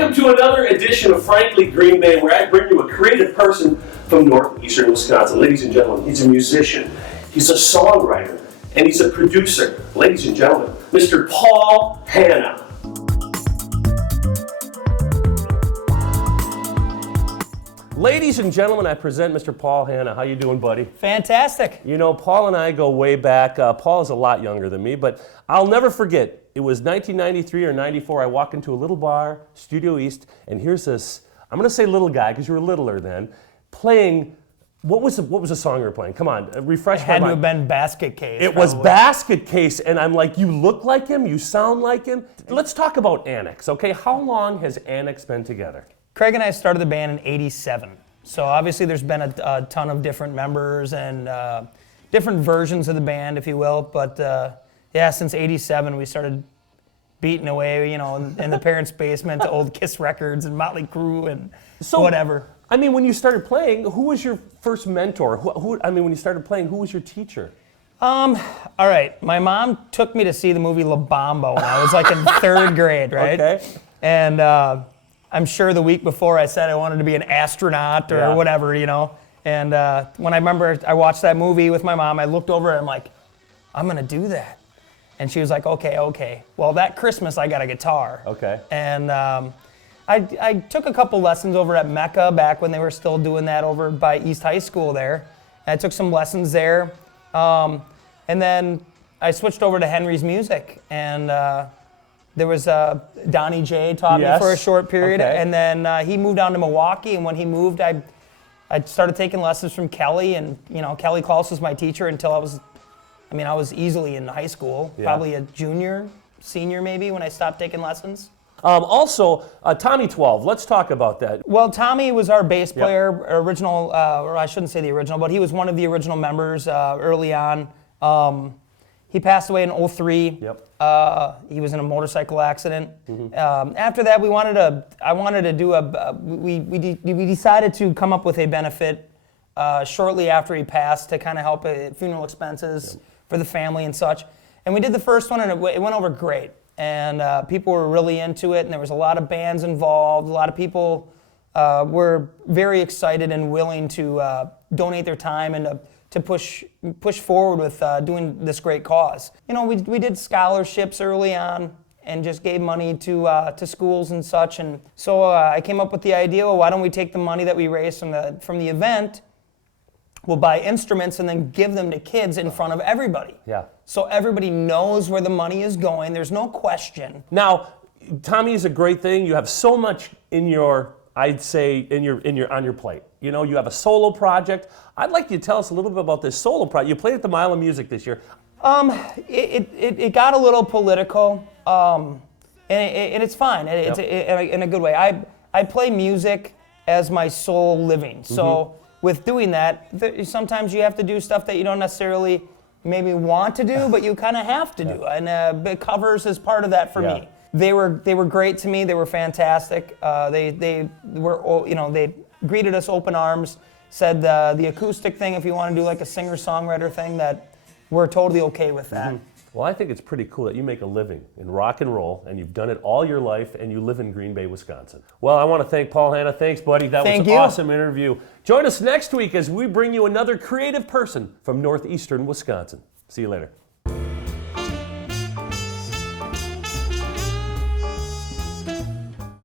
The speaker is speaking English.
Welcome to another edition of Frankly Green Bay, where I bring you a creative person from northeastern Wisconsin. Ladies and gentlemen, he's a musician, he's a songwriter, and he's a producer. Ladies and gentlemen, Mr. Paul Hanna. Ladies and gentlemen, I present Mr. Paul Hanna. How you doing, buddy? Fantastic. You know, Paul and I go way back. Paul is a lot younger than me, but I'll never forget. It was 1993 or 94. I walk into a little bar, Studio East, and here's this, I'm going to say little guy because you were littler then, playing, what was the song you were playing? Come on, refresh my mind. Had to have been Basket Case. It was Basket Case, and I'm like, you look like him, you sound like him. Let's talk about Annex, okay? How long has Annex been together? Craig and I started the band in '87. So obviously there's been a ton of different members and different versions of the band, if you will. But yeah, since '87 we started beating away, you know, in the parents' basement to old Kiss records and Motley Crue and whatever. I mean, when you started playing, who was your first mentor? When you started playing, who was your teacher? All right, my mom took me to see the movie La Bamba when I was like in third grade, right? Okay. And I'm sure the week before I said I wanted to be an astronaut or whatever, you know. And when I remember I watched that movie with my mom, I looked over and I'm like, I'm gonna do that. And she was like, okay. Well, that Christmas I got a guitar. Okay. And I took a couple lessons over at Mecca back when they were still doing that over by East High School there. And I took some lessons there. And then I switched over to Henry's Music. And there was Donnie J taught me for a short period. Okay. And then he moved down to Milwaukee. And when he moved, I started taking lessons from Kelly. And, you know, Kelly Klaus was my teacher until I was easily in high school, probably a junior, senior maybe, when I stopped taking lessons. Also, Tommy 12, let's talk about that. Well, Tommy was our bass player, original, or I shouldn't say the original, but he was one of the original members early on. He passed away in '03. Yep. He was in a motorcycle accident. Mm-hmm. After that, we decided to come up with a benefit shortly after he passed to kind of help funeral expenses for the family and such. And we did the first one, and it went over great. And people were really into it, and there was a lot of bands involved. A lot of people were very excited and willing to donate their time and to push forward with doing this great cause. You know, we did scholarships early on and just gave money to schools and such. And so I came up with the idea, well, why don't we take the money that we raised from the event, we'll buy instruments and then give them to kids in front of everybody. Yeah. So everybody knows where the money is going. There's no question. Now, Tommy is a great thing. You have so much in your, I'd say, on your plate. You know, you have a solo project. I'd like you to tell us a little bit about this solo project. You played at the Mile of Music this year. It got a little political, and it's fine. It's in a good way. I play music as my sole living. So with doing that, sometimes you have to do stuff that you don't necessarily maybe want to do, but you kind of have to do. And covers is part of that for me. They were great to me. They were fantastic. They were, you know, they greeted us open arms. Said the acoustic thing, if you want to do like a singer-songwriter thing, that we're totally okay with that. Well, I think it's pretty cool that you make a living in rock and roll, and you've done it all your life, and you live in Green Bay, Wisconsin. Well, I want to thank Paul Hanna. Thanks, buddy. That was an awesome interview. Join us next week as we bring you another creative person from northeastern Wisconsin. See you later.